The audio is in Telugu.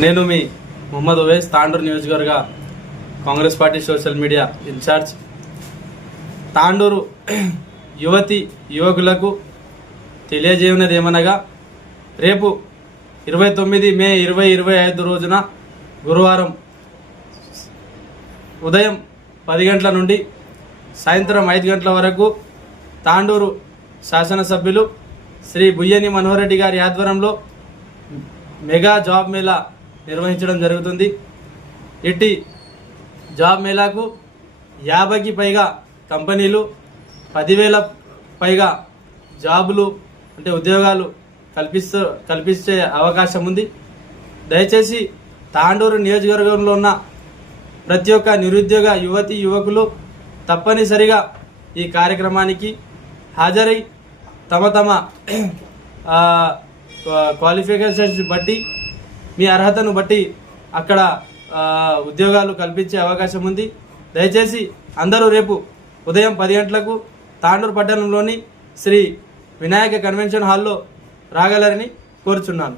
నేను మీ మొహమ్మద్ ఉవేస్ తాండూరు నియోజకవర్గ Congress party social media incharge. Tandur యువతి యువకులకు తెలియజేయనది ఏమనగా రేపు ఇరవై తొమ్మిది మే ఇరవై ఇరవై ఐదు రోజున గురువారం ఉదయం పది గంటల నుండి సాయంత్రం ఐదు గంటల వరకు తాండూరు శాసనసభ్యులు శ్రీ బుయ్యని మనోహర్ రెడ్డి గారి ఆధ్వర్యంలో మెగా జాబ్ మేళా నిర్వహించడం జరుగుతుంది. ఇట్టి జాబ్ మేళాకు యాభైకి పైగా కంపెనీలు పదివేల పైగా జాబులు అంటే ఉద్యోగాలు కల్పిస్తూ కల్పించే అవకాశం ఉంది. దయచేసి తాండూరు నియోజకవర్గంలో ఉన్న ప్రతి ఒక్క నిరుద్యోగ యువతి యువకులు తప్పనిసరిగా ఈ కార్యక్రమానికి హాజరై తమ తమ క్వాలిఫికేషన్స్ బట్టి మీ అర్హతను బట్టి అక్కడ ఉద్యోగాలు కల్పించే అవకాశం ఉంది. దయచేసి అందరూ రేపు ఉదయం పది గంటలకు తాండూరు పట్టణంలోని శ్రీ వినాయక కన్వెన్షన్ హాల్లో రాగలరని కోరుచున్నాను.